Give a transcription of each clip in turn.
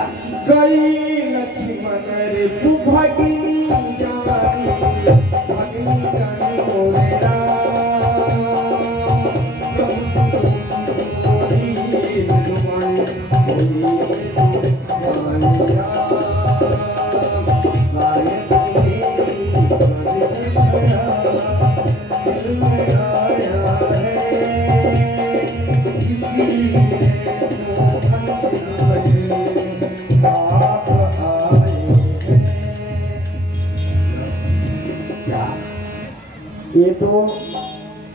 क्या गई लक्ष्मण रे भगिनी जानी मोरे ये तो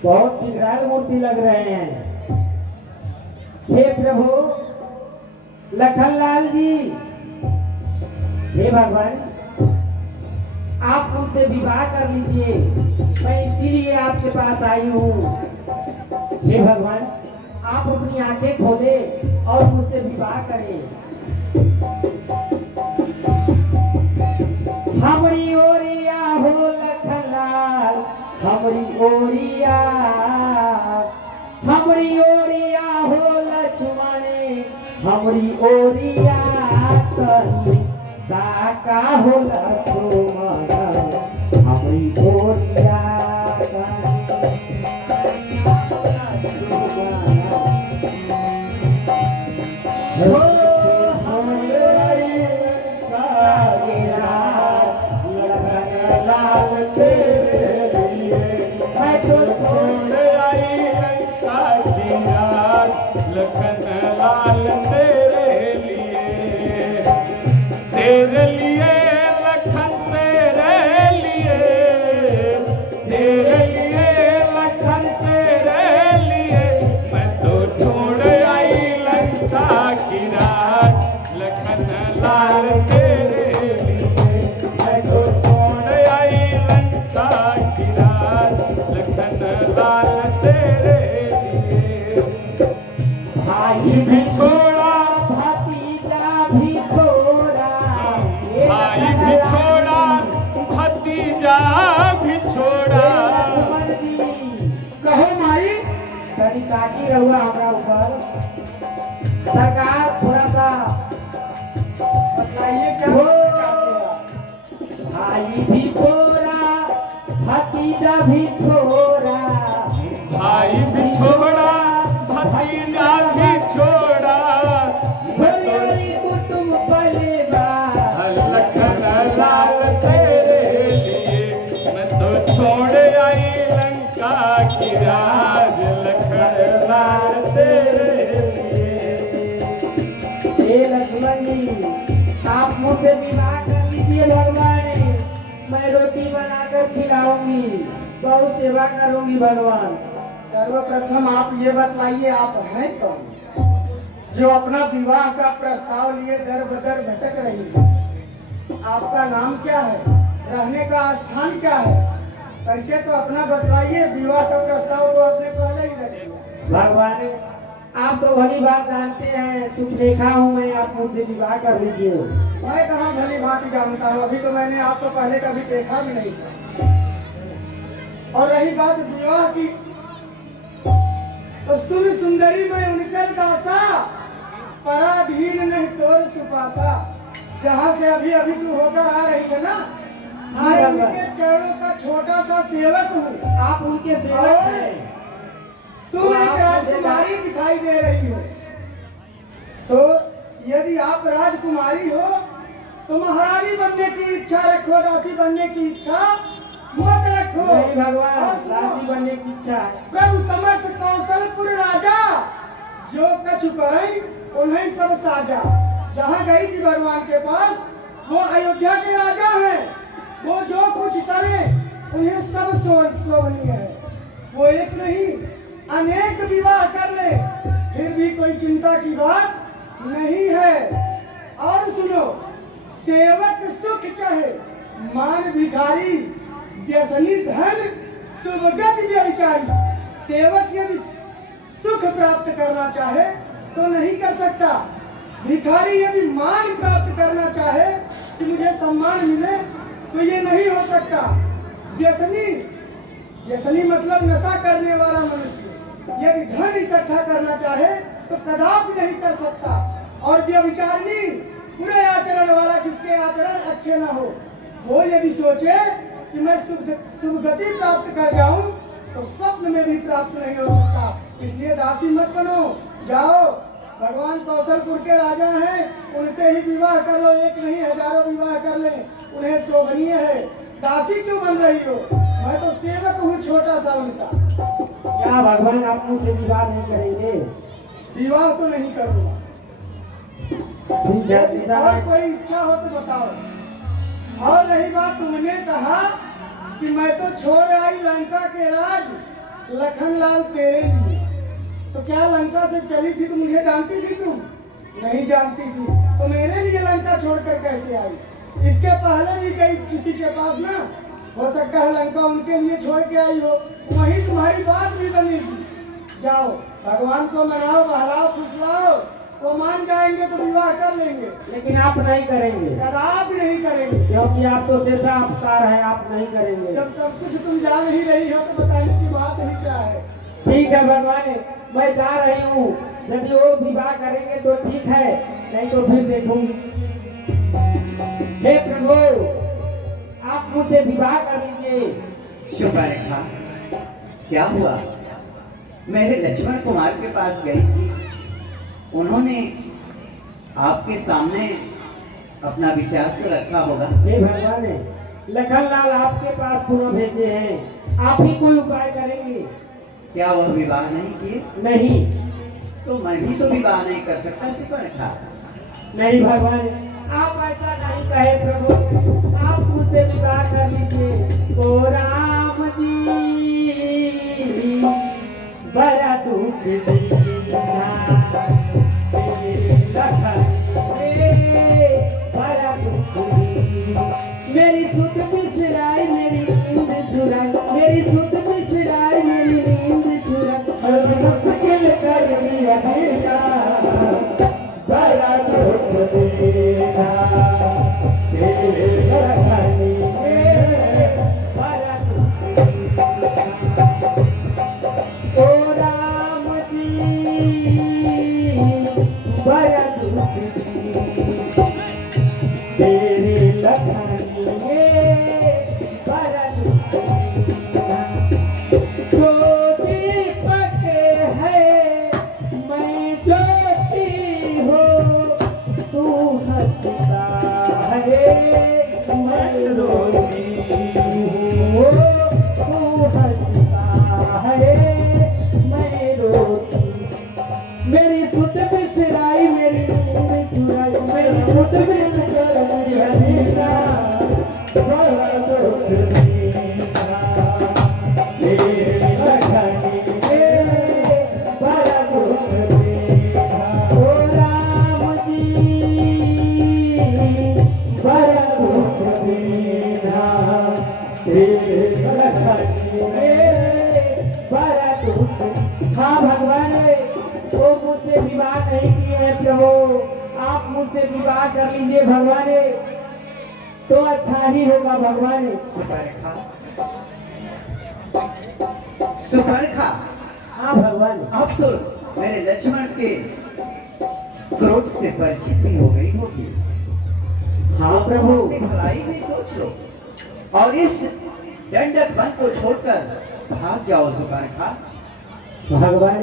बहुत विकराल मूर्ति लग रहे हैं। हे प्रभु लखनलाल जी, हे भगवान, आप मुझसे विवाह कर लीजिए, मैं इसीलिए आपके पास आई हूँ। हे भगवान, आप अपनी आंखें खोले और मुझसे विवाह करें। हमारी ओरिया हो लखनलाल, हमारी ओरिया, हमारी ओरिया हो लक्ष्मण, हमारी ओरिया कहीं दाका हो लक्ष्मण, हमारी ओरिया काटी रहुआ हमारा ऊपर। सरकार थोड़ा सा बताइए क्या भाई भी छोड़ा, भतीजा भी छोड़ा, भाई भी छोड़ा, भतीजा भी छोड़ा, कुटुंब पलेगा लखनलाल तेरे लिए मैं तो छोड़ आई लंका की राज, लखनलाल तेरे लिए। लक्ष्मण जी, आप मुझसे विवाह कर लीजिए भगवान, मैं रोटी बनाकर खिलाऊंगी, बहुत सेवा करूंगी भगवान। सर्वप्रथम आप ये बताइए, आप हैं कौन जो अपना विवाह का प्रस्ताव लिए दर बदर भटक रही है? आपका नाम क्या है? रहने का स्थान क्या है? परिचय तो अपना बतलाइए। विवाह का प्रस्ताव तो आपने पहले ही रख दिया। भगवान, आप तो भली बात जानते हैं, सुखरेखा हूँ मैं, आप मुझसे विवाह कर लीजिए। मैं कहाँ भली बात जानता हूँ, अभी तो मैंने आपको पहले कभी देखा भी नहीं था। और रही बात विवाह की, तो सुन सुंदरी मैं उनकर दासा, पराधीन नहीं तोर सुपासा। जहाँ से अभी अभी तू होकर आ रही है ना, मैं उनके चरणों का छोटा सा सेवक हूँ। आप उनके सेवक हैं। तुम एक राजकुमारी दिखाई दे रही हो, तो यदि आप राजकुमारी हो तो महारानी बनने की इच्छा रखो, दासी बनने की इच्छा मत रखो। नहीं भगवान, दासी बनने की इच्छा है। प्रभु समर्थ कौशलपुर राजा, जो कछु करई उन्हें सब साजा। जहाँ गई थी भगवान के पास, वो अयोध्या के राजा हैं, वो जो कुछ करे उन्हें सब शोभनीय है। वो एक नहीं अनेक विवाह कर ले, फिर भी कोई चिंता की बात नहीं है। और सुनो, सेवक सुख चाहे मान भिखारी, व्यसनी धन सुभगत व्यभिचारी। सेवक यदि सुख प्राप्त करना चाहे तो नहीं कर सकता, भिखारी यदि मान प्राप्त करना चाहे कि मुझे सम्मान मिले तो ये नहीं हो सकता। व्यसनी, व्यसनी मतलब नशा करने वाला मनुष्य यदि धन इकट्ठा करना चाहे तो कदापि नहीं कर सकता। और व्यभिचारिणी बुरे आचरण वाला जिसके आचरण अच्छे ना हो, वो यदि सोचे कि मैं शुभ गति प्राप्त कर जाऊं तो स्वप्न में भी प्राप्त नहीं हो सकता। इसलिए दासी मत बनो, जाओ भगवान कौशलपुर के राजा हैं, उनसे ही विवाह कर लो, एक नहीं हजारों विवाह कर ले, उन्हें शोभनीय है। दासी क्यों बन रही हो? मैं तो सेवक हूँ छोटा सा उनका। क्या भगवान आप मुझसे विवाह नहीं करेंगे? विवाह तो नहीं करूँगा। ठीक है, यदि और कोई इच्छा हो तो बताओ। और रही बात, तुमने कहा कि मैं तो छोड़ आई लंका के राज लखनलाल तेरे लिए, तो क्या लंका से चली थी तो मुझे जानती थी तुम? नहीं जानती थी, तो मेरे लिए लंका छोड़कर कैसे आई? इसके पहले भी गई किसी के पास ना, हो सकता है लंका उनके लिए छोड़ के आई हो, वहीं तुम्हारी बात भी बनेगी। जाओ भगवान को मनाओ, बहलाओ, फुसलाओ, वो मान जाएंगे तो विवाह कर लेंगे। लेकिन आप नहीं करेंगे। कदापि नहीं करेंगे, क्योंकि आप तो शेषा अवतार है, आप नहीं करेंगे। जब सब कुछ तुम जान ही रही हो तो बताने की बात ही क्या है। ठीक है भगवान, मैं जा रही हूँ, यदि वो विवाह करेंगे तो ठीक है, नहीं तो फिर देखूंगी। हे प्रभु, आप मुझसे विवाह कर लीजिए। शुभरेखा, क्या हुआ? मेरे लक्ष्मण कुमार के पास गई थी, उन्होंने आपके सामने अपना विचार तो रखा होगा। हे भगवान, लखनलाल आपके पास पुनः भेजे हैं, आप ही कोई उपाय करेंगे। क्या वह विवाह नहीं किए? नहीं। तो मैं भी तो विवाह नहीं कर सकता शुभरेखा। नहीं भगवान, आप ऐसा नहीं कहे प्रभु, आप मुझसे विवाह कर लीजिए। ओ राम जी बड़ा दुख दीना, बड़ा दुख दीना। मेरी सुध बिसराई, मेरी नींद चुराई, मेरी सुध बिसराई, मेरी नींद चुराई, मुश्किल कर दिया बेटा, बड़ा दुख देना तेरे लखनी में, बड़ा दुख देना। ओ राम जी बड़ा दुख देना तेरे लखनी में, बड़ा दुख देना। जो दीपक है मैं ज्योति हूँ, तू हंसता है मैं रोती हूँ, तू हंसता है मैं रोती। मेरी सुध बिसराई, मेरी नींद चुराई, मेरी सुध बिसर दिया दीना, बड़ा दुख देना तेरे लखनी में, बड़ा दुख देना। ओ राम जी बड़ा दुख देना तेरे लखनी में, बड़ा दुख। हाँ भगवान, वो मुझसे विवाह नहीं किए हैं प्रभु, आप मुझसे विवाह कर लीजिए भगवान, तो अच्छा ही होगा भगवान। शुभरेखा, शुभरेखा, हाँ भगवान। अब तो मेरे लक्ष्मण के क्रोध से परिचित भी हो गई होगी। हाँ प्रभु। अपनी भलाई भी सोच लो और इस दंडक वन को छोड़कर भाग जाओ शुभरेखा। भगवान,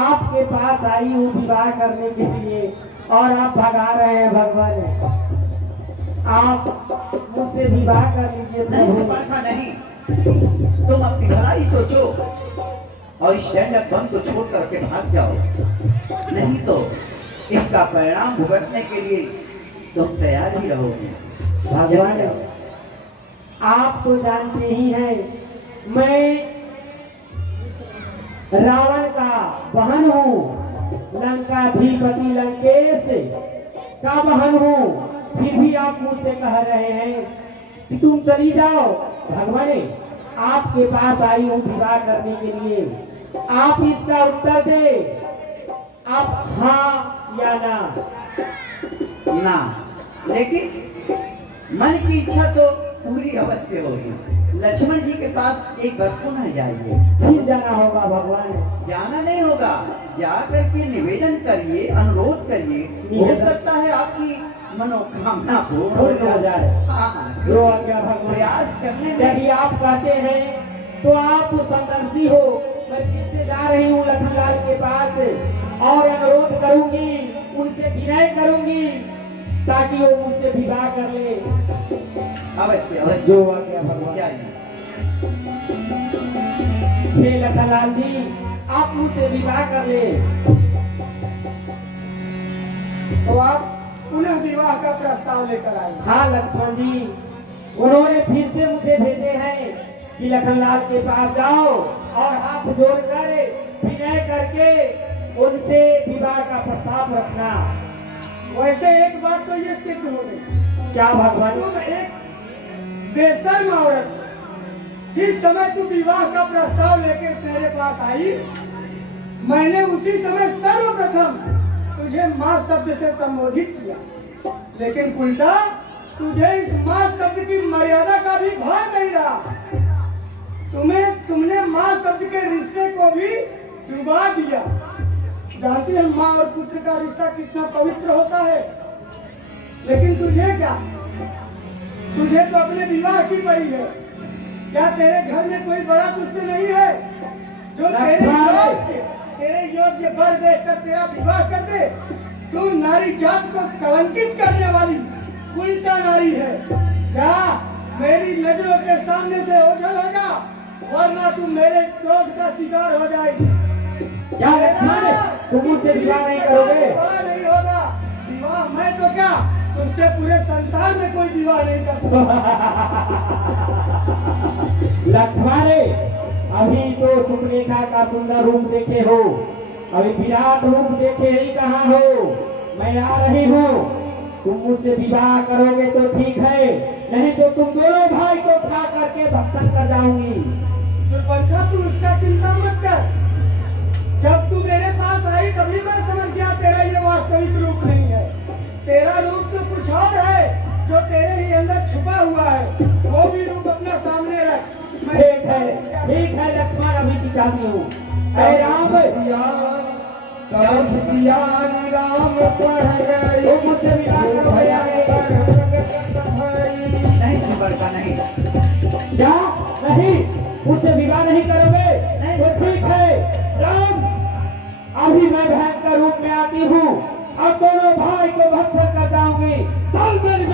आपके पास आई हूँ विवाह करने के लिए और आप भगा रहे हैं भगवान, आप मुझसे विवाह कर लीजिए नहीं प्रभु। शुभरेखा नहीं, तुम अपनी भलाई सोचो और इस दंडक वन को छोड़ करके भाग जाओ, नहीं तो इसका परिणाम भुगतने के लिए तुम तैयार ही रहोगे। भगवान, आप तो जानते ही हैं मैं रावण का बहन हूँ, लंकाधिपति लंकेश का बहन हूँ, फिर भी आप मुझसे कह रहे हैं कि तुम चली जाओ। भगवान, आपके पास आई हूँ विवाह करने के लिए, आप इसका उत्तर दे, आप हाँ या ना। ना, लेकिन मन की इच्छा तो पूरी अवश्य होगी। लक्ष्मण जी के पास एक बार पुनः जाइए। फिर जाना होगा भगवान। जाना नहीं होगा, जा करके निवेदन करिए, अनुरोध करिए, हो सकता है आपकी मनोकामना पूर्ण पूर्ण हो जाए। हाँ, जो आज्ञा भगवान। प्रयास करने में यदि आप कहते हैं तो आप समदर्शी हो। मैं फिर से जा रही हूँ लखनलाल के पास और अनुरोध करूंगी, उनसे विनय करूंगी ताकि वो मुझसे विवाह कर ले। अवश्य अवश्य जो आज्ञा भगवान। क्या है? हे लखनलाल जी, आप मुझसे विवाह कर ले। तो आप पुनः विवाह का प्रस्ताव लेकर आए। हाँ लक्ष्मण जी, उन्होंने फिर से मुझे भेजे हैं कि लखनलाल के पास जाओ और हाथ जोड़कर विनय करके उनसे विवाह का प्रस्ताव रखना। वैसे एक बात तो ये सिद्ध हो गई, क्या भगवान? तुम एक बेशर्म औरत हो। जिस समय तू विवाह का प्रस्ताव लेके मेरे पास आई, मैंने उसी समय सर्वप्रथम तुझे माँ शब्द से संबोधित किया, लेकिन उल्टा तुझे इस माँ शब्द की मर्यादा का भी भान नहीं रहा। तुमने माँ शब्द के रिश्ते को भी डुबा दिया। जानती है माँ और पुत्र का रिश्ता कितना पवित्र होता है, लेकिन तुझे क्या, तुझे तो अपने विवाह की पड़ी है। क्या तेरे घर में कोई बड़ा तुझसे नहीं है जो तेरे योग्य वर देखकर तेरा विवाह कर दे? तू नारी जात को कलंकित करने वाली उल्टा नारी है। जा मेरी नजरों के सामने से ओझल हो जा, वरना तू मेरे क्रोध का शिकार हो जाएगी। क्या लक्ष्मण, तुम मुझसे विवाह नहीं करोगे? विवाह नहीं होगा। विवाह मैं तो क्या, तुझसे पूरे संसार में कोई विवाह नहीं कर सकता। लक्ष्मण, अभी तो सुपरेखा का सुंदर रूप देखे हो, अभी विराट रूप देखे ही कहाँ हो। मैं आ रही हूँ, तुम मुझसे विवाह करोगे तो ठीक है, नहीं तो तुम दोनों भाई को उठा करके भक्षण कर जाऊंगी। सुरपंखा, तू उसका चिंता मत कर। जब तू मेरे पास आई तभी मैं समझ गया तेरा ये वास्तविक रूप नहीं है। तेरा रूप तो कुछ और है जो तेरे ही अंदर छुपा हुआ है। वो भी रूप अपना सामने रख। ठीक है लक्ष्मण, अभी दिखाती हूँ। अरे राम, राम पढ़ गए तुम मुझसे विवाह करोगे? नहीं सुबरका नहीं। क्या नहीं, मुझसे विवाह नहीं करोगे? तो ठीक है राम, अभी मैं भयंकर रूप में आती हूँ, अब दोनों भाई को भक्षण कर जाऊंगी। चल मेरी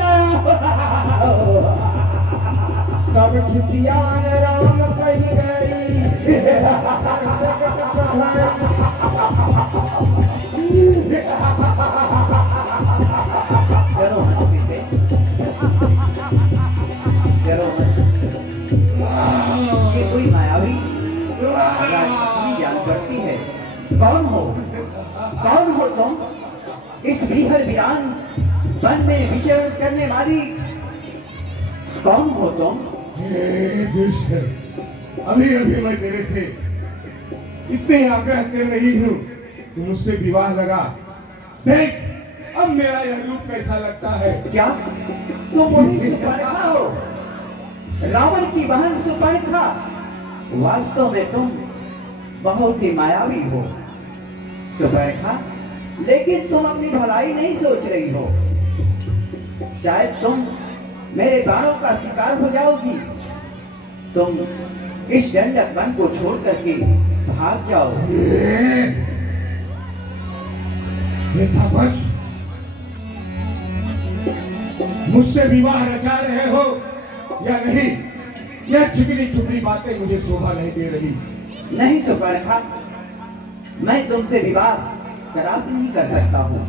तब खिसियान राम कही गई चलो सीते, चलो ये कोई मायावी राक्षसी ज्ञान करती है। कौन हो तुम? इस बीहड़ वीरान वन में विचरण करने वाली कौन हो तुम? अभी अभी मैं तेरे से इतने आग्रह कर रही हूँ कि मुझसे विवाह लगा। देख अब मेरा यह रूप कैसा लगता है। क्या तुम वही सुपर्णखा हो, रावण की बहन सुपर्णखा? वास्तव में तुम बहुत ही मायावी हो सुपर्णखा, लेकिन तुम अपनी भलाई नहीं सोच रही हो। शायद तुम मेरे बाणों का शिकार हो जाओगी। तुम इस दंडक वन को छोड़ करके भाग जाओ। ये था बस, मुझसे विवाह रचा रहे हो या नहीं? यह चिकनी चुपड़ी बातें मुझे शोभा नहीं दे रही। नहीं सुपर्णखा, मैं तुमसे विवाह करार नहीं कर सकता हूँ।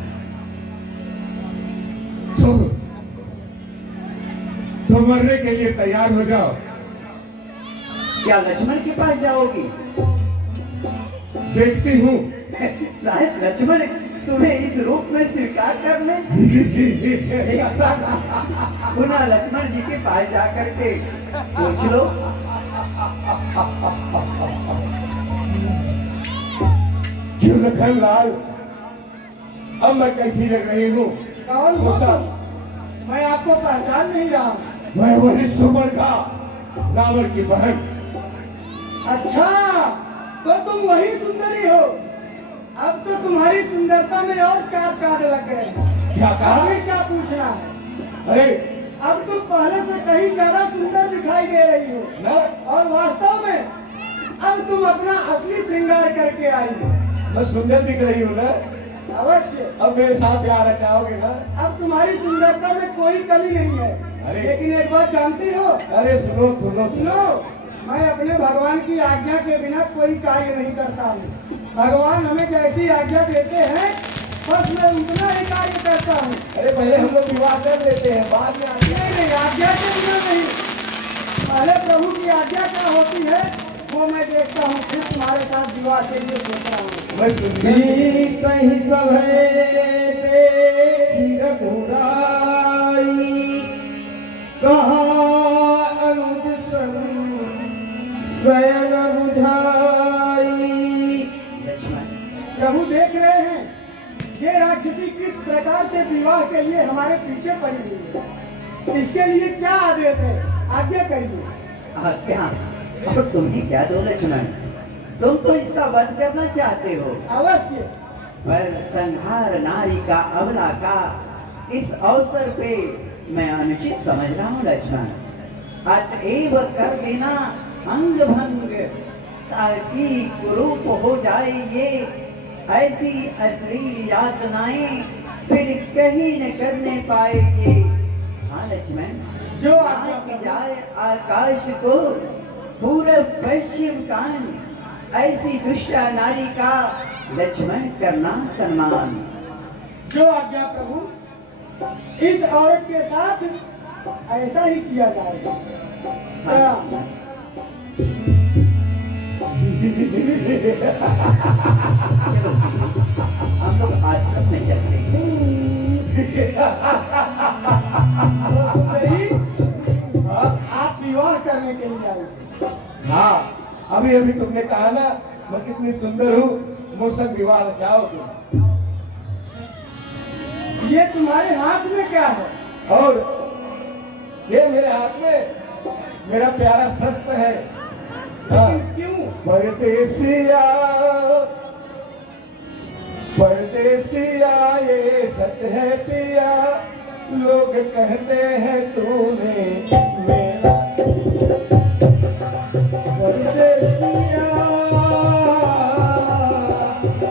तो मरने के लिए तैयार हो जाओ। क्या लक्ष्मण के पास जाओगी? देखती हूँ शायद लक्ष्मण तुम्हें इस रूप में स्वीकार कर ले। पुनः लक्ष्मण जी के पास जाकर के पूछ लो। क्यों लखनलाल, अब मैं कैसी लग रही हूँ? कौन हो तुम? मैं आपको पहचान नहीं रहा। मैं वही सुपर्णखा, रावण की बहन। अच्छा, तो तुम वही सुंदरी हो। अब तो तुम्हारी सुंदरता में और चार चांद लग गए। क्या कहा? अभी क्या पूछना? अरे अब तुम पहले से कहीं ज्यादा सुंदर दिखाई दे रही हो ना, और वास्तव में अब तुम अपना असली श्रृंगार करके आई हो। मैं सुंदर दिख रही हूँ ना। अवश्य अब मेरे साथ प्यार रचाओगे ना। अब तुम्हारी सुंदरता में कोई कमी नहीं है। अरे। लेकिन एक बात जानती हो? अरे सुनो सुनो सुनो, सुनो, मैं अपने भगवान की आज्ञा के बिना कोई कार्य नहीं करता हूँ। भगवान हमें जैसी आज्ञा देते हैं बस मैं उतना ही कार्य करता हूँ। अरे पहले हम लोग विवाह कर लेते हैं, बाद में आगे। नहीं, आज्ञा के बिना नहीं। पहले प्रभु की आज्ञा क्या होती है वो मैं देखता हूँ, फिर तुम्हारे साथ विवाह के लिए सोच रहा हूँ। मैं सुंदर कहीं सब देखी रघुराई, कहाँ अनुज सन शयन बुझाई। लक्ष्मण, प्रभु देख रहे हैं ये राक्षसी किस प्रकार से विवाह के लिए हमारे पीछे पड़ी हुई है। इसके लिए क्या आदेश है, आज्ञा करिए। क्या और तुम्हें क्या दो लक्ष्मण? तुम तो इसका वध करना चाहते हो, अवश्य। पर संहार नारी का अबला का इस अवसर पे मैं अनुचित समझ रहा हूँ लक्ष्मण। अतएव कर देना अंग भंग, ताकि कुरूप हो जाए ये ऐसी अश्लील यातनाएं फिर कहीं न करने पाएंगे। हाँ लक्ष्मण, जो आज्ञा की जाए आकाश को पूरब पश्चिम कान, ऐसी दुष्टा नारी का लक्ष्मण करना सम्मान। जो आज्ञा प्रभु, इस औरत के साथ ऐसा ही किया जाएगा। क्या? चलो हम लोग आश्रम में चलते हैं। तो सुंदरी, आप विवाह करने के लिए आए। हाँ, अभी अभी तुमने कहा ना मैं कितनी सुंदर हूँ, मुझसे विवाह रचाओ तुम। ये तुम्हारे हाथ में क्या है? और ये मेरे हाथ में मेरा प्यारा शस्त्र है। हाँ, क्यों? परदेसिया परदेसिया ये सच है पिया, लोग कहते हैं तूने मेरा परदेसिया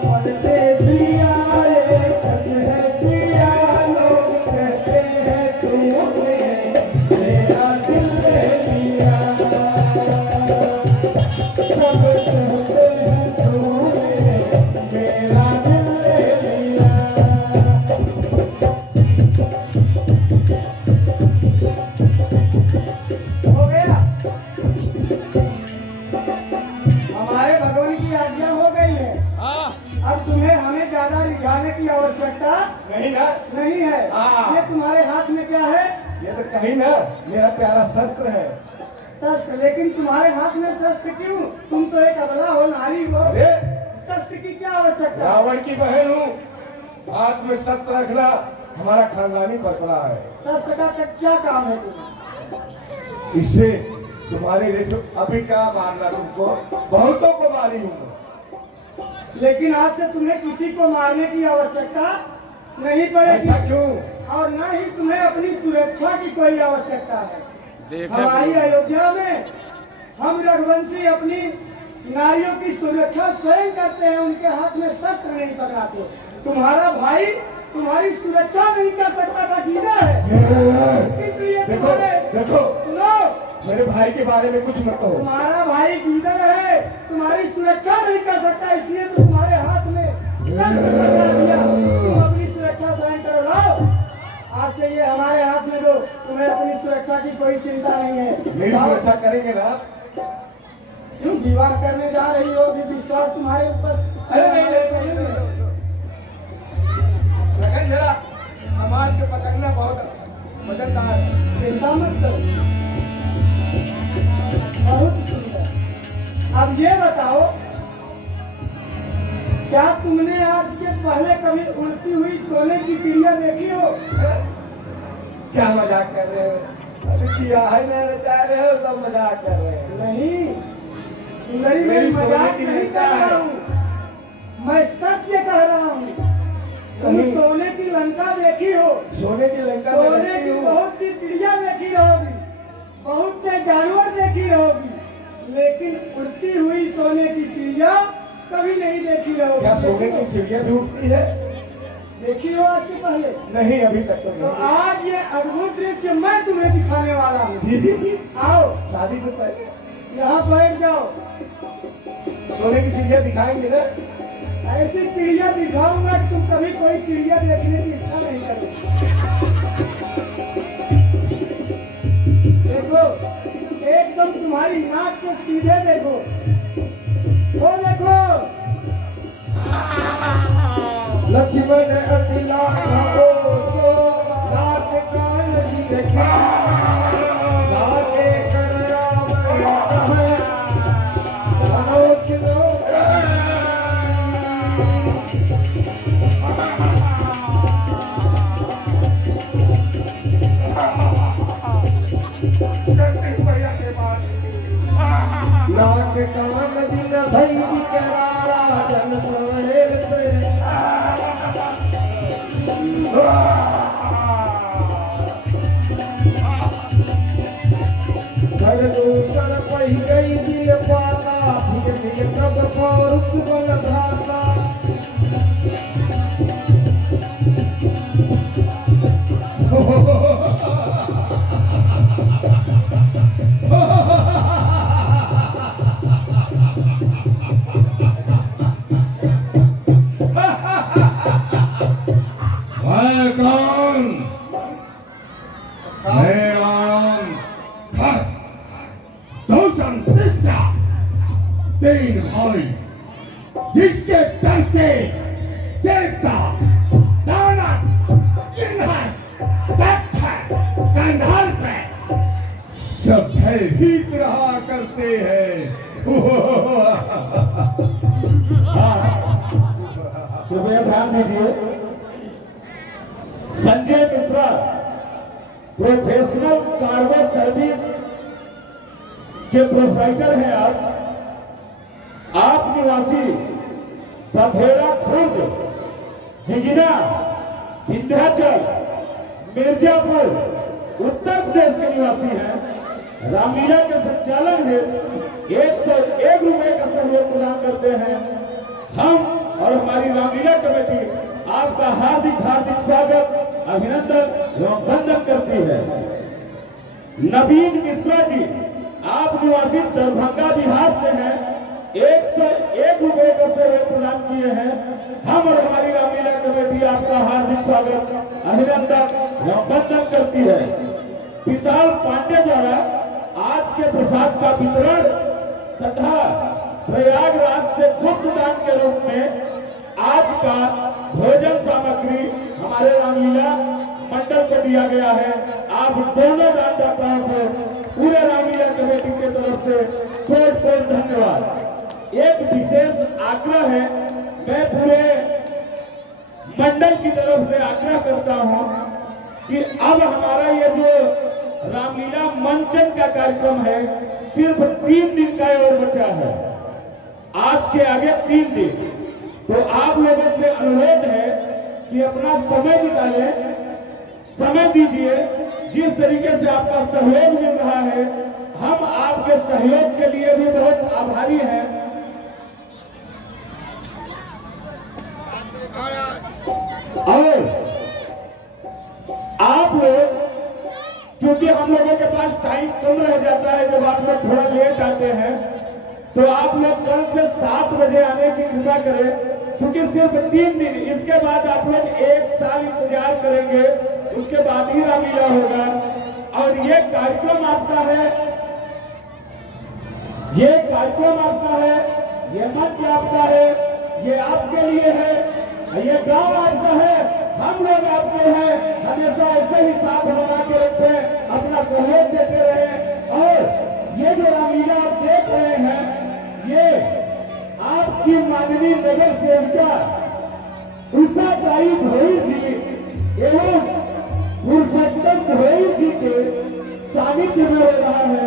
परदेसिया ये सच है पिया, लोग कहते हैं तूने मेरा दिल ले लिया। सब कहते हैं तूने मेरा दिल ले लिया। हो गया? हमारे भगवान की आज्ञा हो गई है। अब तुम्हें हमें ज्यादा रिझाने की आवश्यकता नहीं ना, नहीं है। हाँ। ये तुम्हारे हाथ में क्या है? ये तो कहीं ना मेरा प्यारा शस्त्र है। शस्त्र? लेकिन तुम्हारे हाथ में शस्त्र क्यों? तुम तो एक अबला हो, नारी हो। अरे शस्त्र की क्या आवश्यकता? रावण की बहन हूँ, हाथ में शस्त्र रखना हमारा खानदानी परंपरा है। शस्त्र का क्या काम है तुम्हें? इससे तुम्हारे जैसे अभी क्या मारना, तुमको बहुतों को मारी हूँ। लेकिन आज से तुम्हें किसी को मारने की आवश्यकता नहीं पड़ेगी, ऐसा क्यों? और न ही तुम्हें अपनी सुरक्षा की कोई आवश्यकता है। हमारी अयोध्या में हम रघुवंशी अपनी नारियों की सुरक्षा स्वयं करते हैं, उनके हाथ में शस्त्र नहीं पकड़ाते। तुम्हारा भाई तुम्हारी सुरक्षा नहीं कर सकता था, गीता है। इसलिए देखो तुम्हारे देखो, सुनो, मेरे भाई के बारे में कुछ मत कहो। तुम्हारा भाई गीदड़ है, तुम्हारी सुरक्षा नहीं कर सकता, इसलिए तो तुम्हारे हाथ में शस्त्र पकड़ा दिया। तुम अपनी सुरक्षा स्वयं करो। लाओ, आज से ये हमारे हाथ में दो, तुम्हें अपनी सुरक्षा की कोई चिंता नहीं है। मेरी सुरक्षा करेंगे ना? क्यों विवाह करने जा रही हो? भी विश्वास तुम्हारे ऊपर? अरे नहीं, लगन जरा समाज के पकड़ना बहुत मजेदार है। चिंता मत करो, बहुत सुंदर। अब ये बताओ, क्या तुमने आज के पहले कभी उड़ती हुई सोने की चिड़िया देखी हो? क्या मजाक कर रहे हो? अरे किया है ना, जा रहे हो तब मजाक कर रहे हो। नहीं सुंदरी, मैं मेरी सोने मजाक की नहीं लंका कर रहा है। हूँ, मैं सत्य कह रहा हूँ। तुम नहीं। सोने की लंका देखी हो? सोने की लंका में सोने रहती की हूँ। बहुत कभी नहीं देखी हो। क्या सोने की चिड़िया भी उठती है? देखी हो आज के पहले? नहीं, अभी तक तो तो नहीं। आज ये अद्भुत दृश्य मैं तुम्हें दिखाने वाला हूँ। आओ शादी से पहले यहाँ बैठ जाओ। सोने की चिड़िया दिखाएंगे ना? ऐसी चिड़िया दिखाऊंगा कि तुम कभी कोई चिड़िया देखने की इच्छा नहीं करोगे। देखो, एकदम तुम्हारी नाक के सीधे देखो। वो देखो, लक्ष्मण अति लाघव सो नाथ कान जी देखा, लागे कर रावण कहे, मनोज लोक। नाक कान बिन भई बिकरारा, जन सवेर से घर दूषण पही गई दिल पाता, धिक धिक तब पौरुष बल धाता। मैं कौन? मैं आनंद घर दूषण दृष्टा तीन भाई, जिसके डर से देवता दानव किन्नर दक्ष गंधर्व पे सब भयभीत रहा करते हैं। कृपया ध्यान दीजिए, Sanjay Mishra professional cargo service के प्रोप्राइटर हैं आप निवासी बघेरा खुर्द, जिगिना, विंध्याचल, मिर्जापुर, उत्तर प्रदेश के निवासी हैं। रामलीला के संचालन में 101 रुपए का सहयोग प्रदान करते हैं। हम और हमारी रामलीला कमेटी आपका हार्दिक हार्दिक स्वागत, अभिनंदन एवं वंदन करती है। नवीन मिश्रा जी, आप निवासी दरभंगा बिहार से हैं, 101 रुपए का सहयोग प्रदान किए हैं। हम और हमारी रामलीला कमेटी आपका हार्दिक स्वागत, अभिनंदन एवं वंदन करती है। विशाल पांडे द्वारा आज के प्रसाद का वितरण तथा प्रयागराज से गुप्त दान के रूप में आज का भोजन सामग्री हमारे रामलीला मंडल को दिया गया है। आप दोनों दानदाताओं को पूरे रामलीला कमेटी की तरफ से कोट धन्यवाद। एक विशेष आग्रह है, मैं पूरे मंडल की तरफ से आग्रह करता हूं कि अब हमारा ये जो रामलीला मंचन का कार्यक्रम है सिर्फ 3 दिन का और बचा है, आज के आगे 3 दिन। तो आप लोगों से अनुरोध है कि अपना समय निकालें, समय दीजिए। जिस तरीके से आपका सहयोग मिल रहा है, हम आपके सहयोग के लिए भी बहुत आभारी हैं। और आप लोग, क्योंकि हम लोगों के पास टाइम कम रह जाता है, जब आप लोग थोड़ा लेट आते हैं, तो आप लोग कल से 7 बजे आने की कृपा करें, क्योंकि सिर्फ 3 दिन, इसके बाद आप लोग 1 साल इंतजार करेंगे, उसके बाद ही रामलीला होगा। और ये कार्यक्रम आपका है, ये कार्यक्रम आपका है, ये मंच आपका है, ये आपके लिए है, ये गांव आपका है, हम लोग आपके हैं। हमेशा ऐसे ही साथ बना के रखें, अपना सहयोग देते रहे। और ये जो रामलीला आप देख रहे हैं, ये आपकी माननीय नगर सेविका उषाताई भोईर जी एवं पुरुषोत्तम भोईर जी के सानिध्य में हो रहा है।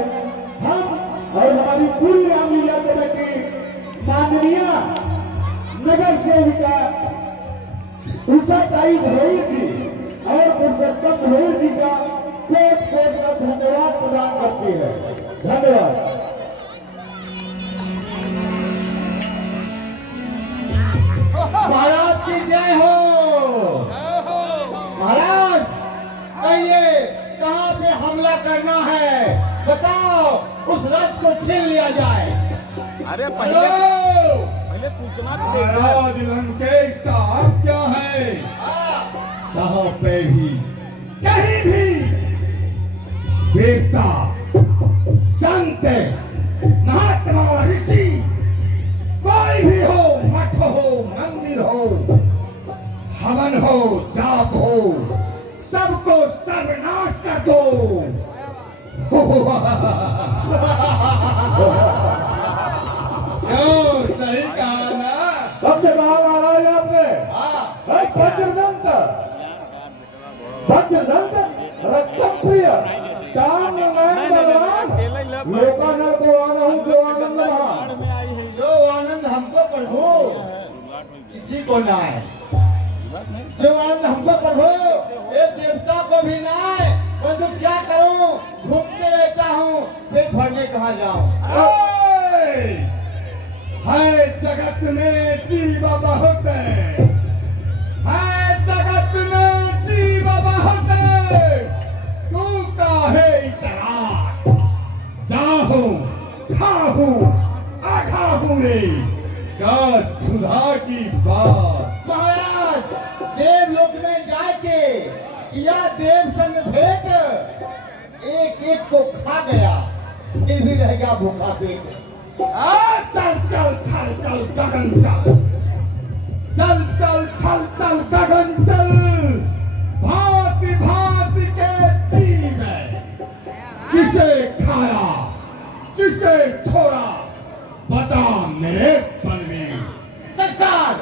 हम और हमारी पूरी रामलीला कमेटी माननीय नगर सेविका उषाताई भोईर जी और पुरुषोत्तम भोईर जी का कोट से धन्यवाद प्रदान करती है। धन्यवाद। करना है? बताओ, उस रथ को छीन लिया जाए। अरे हेलो, पहले सूचना तो दे दे। महाराज लंकेश का आप क्या है? कहाँ पे भी, कहीं भी देवता, संत, महात्मा, ऋषि, कोई भी हो, मठ हो, मंदिर हो, हवन हो, जाप हो, सबको सर्वनाश कर दो। क्यों, सही कहा ना? सब जगह महाराज आपने वज्रदंत वज्रदंत रक्तप्रिय काम में बलवान लोकानर को आनंद से आनंद रहा। जो आनंद हमको प्रभु, किसी को ना है। जो आनंद हमको प्रभु, एक देवता को भी ना है। परंतु क्या करूं, घूमते रहता हूं, फिर भरने कहाँ जाऊं? है जगत में जीव बहुत है जगत में जीव बहुत है। तू काहे इतरार? जाहू खाहू आखाहू रे का सुधा की बात। महाराज, देवलोक में जाके किया देव संग भेंट, एक एक को खा गया, फिर भी रह गया भूखा पेट। चल चल चल चल गगन चल, चल चल चल चल गगन चल। भांति भांति के जीव है, किसे खाया किसे छोड़ा, बता मेरे बलवीर। सरकार,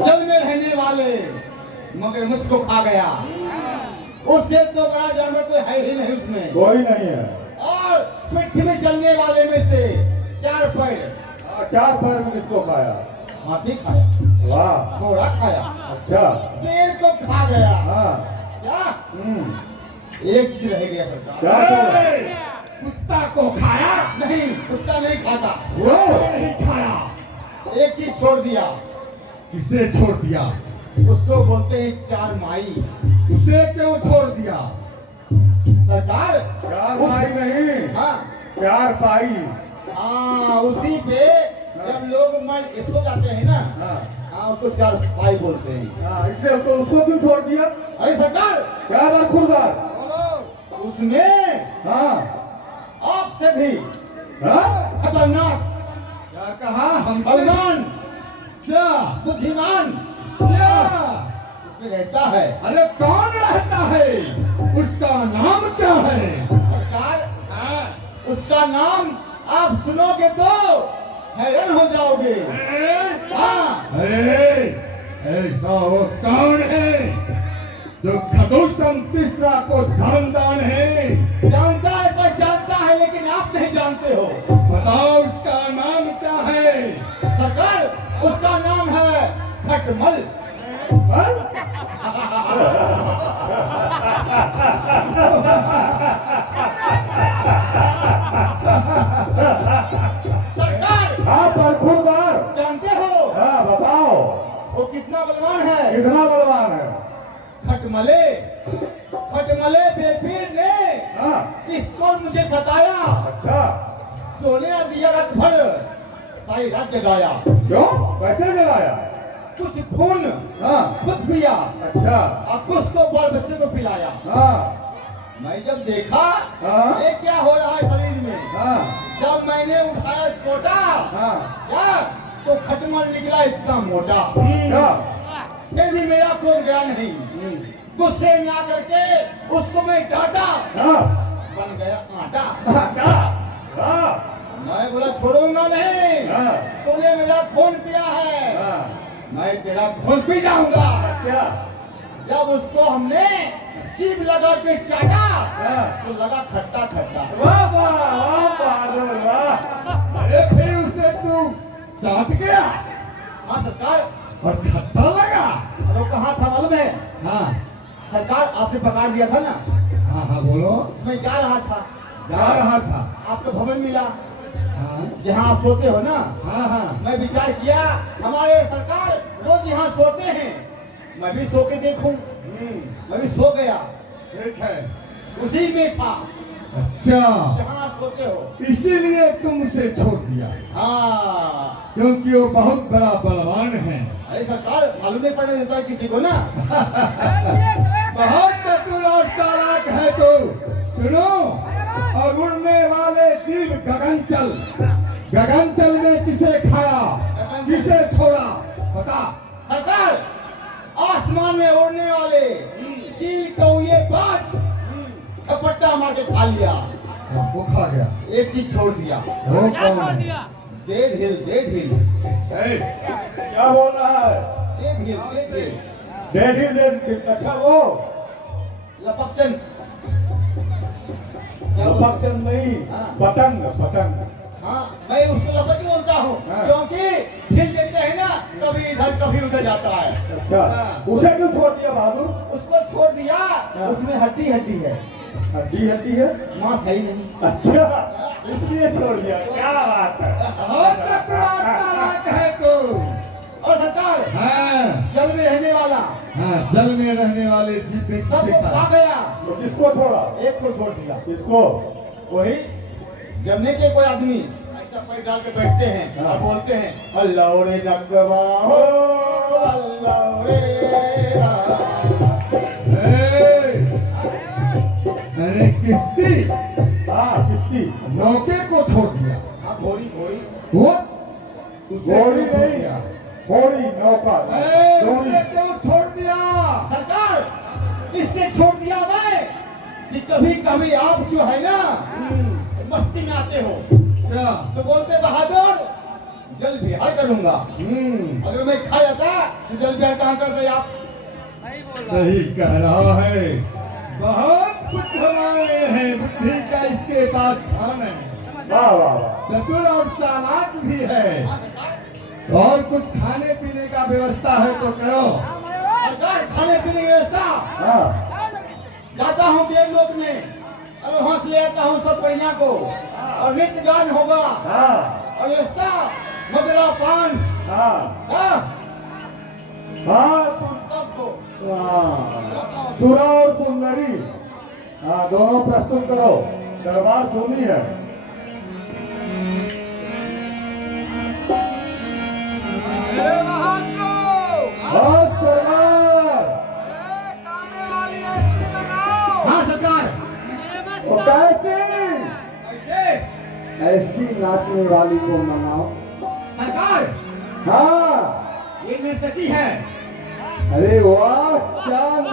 जल में रहने वाले मगरमच्छ को खा गया, उससे तो बड़ा जानवर कोई है ही नहीं उसमें। कोई नहीं है। और पृथ्वी में चलने वाले में से 4 पैर, 4 पैर में किसको खाया? हाथी खाया, वाह, घोड़ा खाया, अच्छा। शेर को खा गया। हाँ, क्या? हम्म, एक चीज रह गया सरकार। क्या चीज? ए, कुत्ता को खाया? नहीं, कुत्ता नहीं खाता। वो नहीं खाया। एक चीज छोड़ दिया, किसे छोड़ दिया? उसको बोलते हैं 4 माई। उसे क्यों छोड़ दिया? सरकार, 4 पाई नहीं, हाँ 4 पाई। हाँ, उसी पे जब लोग मर सो जाते हैं ना, हाँ, हाँ उसको 4 पाई बोलते हैं। हाँ, इसलिए उसको क्यों छोड़ दिया? अरे सरकार, क्या बात खुरदार? उसमें हाँ, आपसे भी हाँ, खतरनाक, क्या कहा? हमसे? बलवान, क्या? बुद्धिमान क्या? उसमें रहता है। अरे कौन रहता है? उसका नाम क्या है? सरकार, उसका नाम आप सुनोगे तो हैरान हो जाओगे। हाँ, अरे ऐसा वो कौन है जो खदुसम तीसरा को जानदान है? जानता है पर जानता है, लेकिन आप नहीं जानते हो। बताओ उसका नाम क्या है? सरकार, उसका नाम है खटमल। सरकार, हाँ, पर खुरदार। जानते हो हाँ, बताओ वो कितना बलवान है? कितना बलवान है? खटमले, खटमले बेपीर ने हाँ, इसको मुझे सताया, अच्छा, सोने ना दिया, रात भर सारी रात जगाया। क्यों? कैसे जलाया? कुछ खून हाँ, खुद पिया अच्छा, और कुछ को बाल बच्चे को पिलाया। हाँ, मैं जब देखा हाँ। ये क्या हो रहा है शरीर में, हाँ, जब मैंने उठाया सोटा, हाँ, क्या तो खटमल निकला इतना मोटा। अच्छा, फिर भी मेरा क्रोध गया नहीं। हम्म, गुस्से में आकर के उसको मैं डांटा, हाँ, बन गया आटा। क्या? हाँ, मैं बोला छोड़ूंगा नहीं, हाँ, तूने मेरा खून पिया है, हाँ, मैं तेरा खून पी जाऊंगा। क्या? जब उसको हमने जीभ लगा के चाटा, हाँ, तो लगा खट्टा खट्टा। वाह वाह वाह बहादुर वाह। अरे फिर उसे तू चाट गया हाँ सरकार, और खट्टा लगा? और वो कहाँ था मालूम है? हाँ सरकार, आपने पकड़ दिया था ना, हाँ हाँ बोलो। मैं जा रहा था, जा रहा था? आपको भवन मिला हाँ जहाँ आप सोते हो ना। हाँ हाँ मैं विचार किया हमारे सरकार रोज यहाँ सोते हैं, मैं भी सो के देखूं। मैं भी सो गया। ठीक है। उसी उसी में था अच्छा, जहाँ आप सोते हो। इसीलिए तुम उसे छोड़ दिया, हाँ, क्योंकि वो बहुत बड़ा बलवान है। अरे सरकार मालूम नहीं पड़ने देता किसी को ना। बहुत चतुर और चालाक है तो सुनो। और उड़ने वाले जीव गगनचल, गगनचल में किसे खाया, किसे छोड़ा बता। सरकार आसमान में उड़ने वाले चील कौए बाज झपट्टा मार के खा लिया, सबको खा गया। एक चीज छोड़ दिया, वो कौन है? डेढ़ हिल, डेढ़ हिल, ए, क्या बोल रहा है? डेढ़ हिल, डेढ़ हिल, डेढ़ी डेढ़, अच्छा वो लपकचंद। लपकचंद नहीं, पतंग पतंग। हाँ, मैं उसको लपक ही बोलता हूँ, हाँ। क्योंकि हिल देते हैं ना, कभी इधर कभी उधर जाता है। अच्छा, उसे क्यों छोड़ दिया बहादुर? उसको छोड़ दिया, उसमें हड्डी हड्डी है, हड्डी हड्डी है। मां सही नहीं। अच्छा, इसलिए छोड़ दिया। क्या बात है। बहुत चतुर और चालाक है तो। और सरकार हाँ, जल में रहने वाला हाँ, जल में रहने वाले जीव ने किसे सबको खा खाया? गया, तो किसको छोड़ा? एक को छोड़ दिया। किसको? वही जमने के कोई आदमी ऐसा पैर डाल के बैठते हैं और बोलते हैं अल्लाह रे नकबा हो, अल्लाह रे ए, अरे किस्ती हाँ, किसकी? नौके को छोड़ दिया। हाँ, भोरी भोरी वो घोड़ी नहीं, घोड़ी नौका ए, घोड़ी। उसे क्यों छोड़ दिया? सरकार इसने छोड़ दिया मैं कि कभी कभी आप जो है ना मस्ती में आते हो अच्छा, तो बोलते बहादुर जल बिहार करूंगा। अगर मैं खा जाता तो जल बिहार कहाँ करते आप? सही कह रहा है। बहुत बुद्धिमान है, बुद्धि का इसके पास धन है, वाह वाह वाह। चतुर और चालाक भी है। और कुछ खाने पीने का व्यवस्था है तो करो। सरकार खाने पीने की व्यवस्था हाँ, जाता हूँ देव लोक में और वहां से ले आता हूँ सब बढ़िया को और नित्य गान होगा हाँ, और व्यवस्था मदरा पान हाँ, हाँ, हाँ। सबको हाँ, सुरा और सुंदरी, हाँ, दोनों प्रस्तुत करो। दरबार सोनी है। हाँ, सरदार। हाँ सरकार वो कैसे? ऐसे ऐसी नाचने वाली को मनाओ। सरकार हाँ, ये नर्तकी है। अरे वाह, क्या